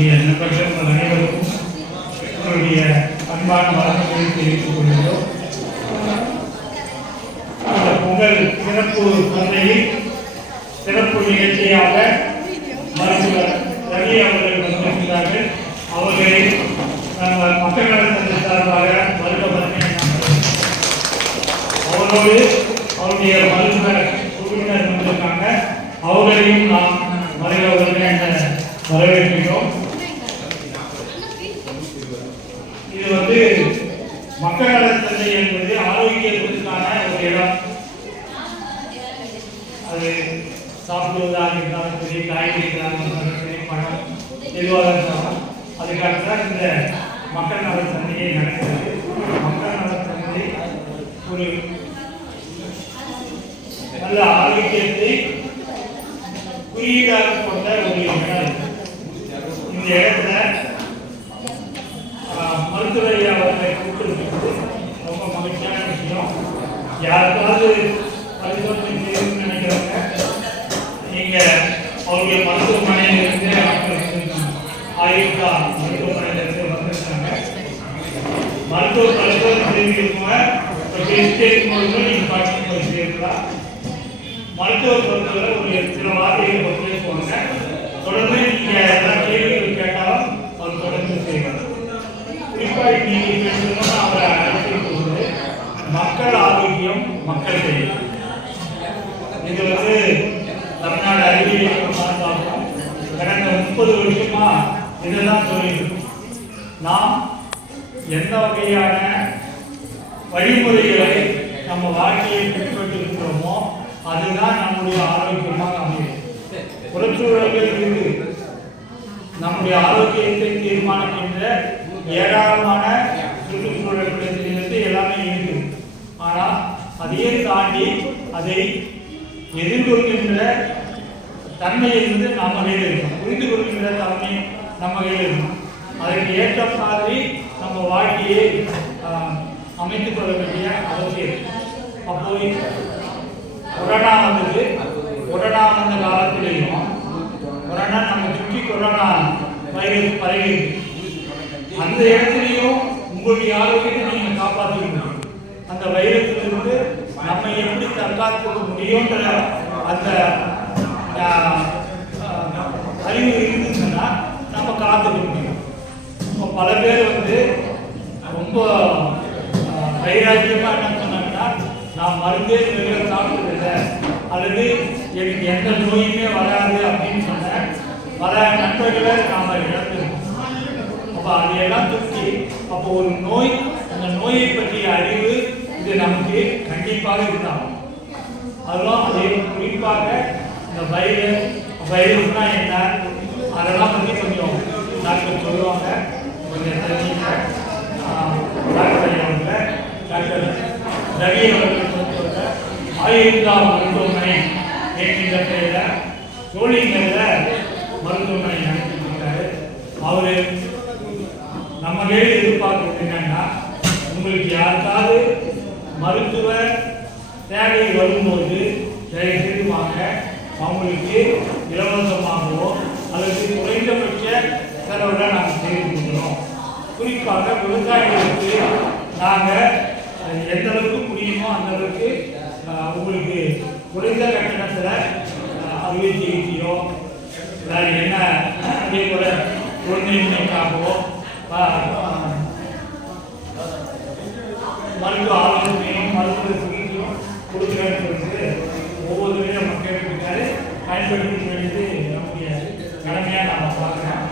நம்முடைய நண்பர்கள் அனைவருக்கும் உங்களுடைய அன்பான வழக்கங்களை தெரிவித்துக் கொள்கிறோம். இந்த பொங்கல் சிறப்பு பந்தையில் சிறப்பு நிகழ்ச்சியாக மருத்துவர் ரவி அவர்கள் வந்திருக்கிறார்கள். அவர்களை நாங்கள் மக்கள் நல சார்பாக வருக அவரோடு அவருடைய மருத்துவர் குழுவினர் வந்திருக்காங்க. அவர்களையும் நாம் வருக என்ற வரவேற்கிறோம் இது வந்து மக்கள் நல சந்தை என்பது ஆரோக்கியத்திற்கான ஒரு இடம். அது சாப்பிடுவதாக இருந்தாலும் சரி காய்கறிகளாக இருந்தாலும் சரி பணம் எதுவாக இருந்தாலும் அதுக்காக தான் இந்த மக்கள் நல சந்தையை நடக்கிறது மக்கள் நல சந்தை ஒரு நல்ல ஆரோக்கியத்தை குறியீடாக கொண்ட ஒரு இடம். இந்த இடத்துல மருத்துவ யாருக்காவது பரிசோதனை நினைக்கிறவங்க நீங்க அவருடைய மருத்துவமனையில இருந்து ஆயுர்கா மருத்துவமனையில இருந்து வந்திருக்காங்க. மருத்துவ பரிசோதனை செய்திருக்கவங்க ஸ்டேஜ் நீங்க பார்த்து செய்யலாம் மருத்துவ பொறுத்தவரை ஒரு சில வார்த்தைகளை பற்றி போங்க தொடர்ந்து நீங்க எல்லா கேள்விகள் கேட்டாலும் அவர் தொடர்ந்து செய்வார் குறிப்பாக நீங்க பேசணும்னா அவரை அழைத்து போகுது மக்கள் ஆரோக்கியம் மக்கள் கையில் இது வந்து தமிழ்நாடு அறிவியல் இயக்கம் கடந்த முப்பது வருஷமா இதெல்லாம் சொல்லியிருக்கோம். நாம் எந்த வகையான வழிமுறைகளை நம்ம வாழ்க்கையை பின்பற்றிருக்கிறோமோ அதுதான் நம்முடைய ஆரோக்கியமாக அமையும். புறச்சூழல்கள் இருக்கு. நம்முடைய ஆரோக்கியத்தை தீர்மானிக்கின்ற ஏராளமான அதையே தாண்டி அதை எதிர்கொள்கின்ற தன்மையிலிருந்து நம்ம கையில் இருக்கும் புரிந்து கொள்கின்ற தன்மை நம்ம கையில் இருக்கும் அதற்கு ஏற்ற மாதிரி நம்ம வாழ்க்கையை அமைத்துக் கொள்ள வேண்டிய அவசியம். அப்போ கொரோனா வந்தது கொரோனா வந்த காலத்திலையும் கொரோனா நம்ம சுற்றி கொரோனா வைரஸ் பரவி அந்த இடத்துலையும் உங்களுடைய ஆரோக்கியத்தை நீங்கள் காப்பாற்றிக்கணும். அந்த வைரத்திலிருந்து நம்ம எப்படி தற்காத்துக்க முடியும்ன்ற அந்த அறிவு இருந்துச்சுன்னா நம்ம காத்துக்க முடியும். இப்போ பல பேர் வந்து ரொம்ப வைராக்கியமாக என்ன சொன்னாங்கன்னா நான் மருந்தே நிறைய சாப்பிட்டதில்லை அல்லது எனக்கு எந்த நோயுமே வராது அப்படின்னு சொன்னேன். பல நண்பர்களை நாம் இழந்துருக்கோம் அப்போ அதையெல்லாம் தூக்கி அப்போ ஒரு நோய் அந்த நோயை பற்றிய அறிவு இது நமக்கு கண்டிப்பாக இருந்தாகும் அதெல்லாம் அதே குறிப்பாக இந்த வயிறு வயிறுனா என்ன? அதெல்லாம் பற்றி கொஞ்சம் டாக்டர் சொல்லுவாங்க. கொஞ்சம் தெரிஞ்சுங்க டாக்டர் அவங்க டாக்டர் ரவி அவர்கள் சொல்லுவாங்க ஆயுர்கா மருத்துவமனை என்கின்ற பெயரில் சோழிங்கரில் மருத்துவமனை நடத்திட்டு இருக்காரு அவர் நம்ம கையில் எதிர்பார்க்கறது என்னன்னா உங்களுக்கு யாருக்காவது மருத்துவ தேவை வரும்போது தயவு செய்து வாங்க. அவங்களுக்கு இலவசமாகவோ அல்லது குறைந்தபட்ச செலவில் நாங்கள் செய்து கொடுக்குறோம். குறிப்பாக விவசாயிகளுக்கு நாங்கள் எந்த அளவுக்கு முடியுமோ அந்த அளவுக்கு உங்களுக்கு குறைந்த கட்டணத்தில் அறுவை சிகிச்சையோ வேறு என்ன அதே போல் குழந்தைகளுக்காகவோ மருந்து ஆலோசனையும் மருத்துவ சிகிச்சையும் கொடுக்குறேன்னு சொல்லிட்டு ஒவ்வொருவரையும் நம்ம கேட்டுக்கிட்டாரு. பயன்படுத்தி வேண்டியது நம்முடைய கடமையாக நாம் பார்க்குறோம்.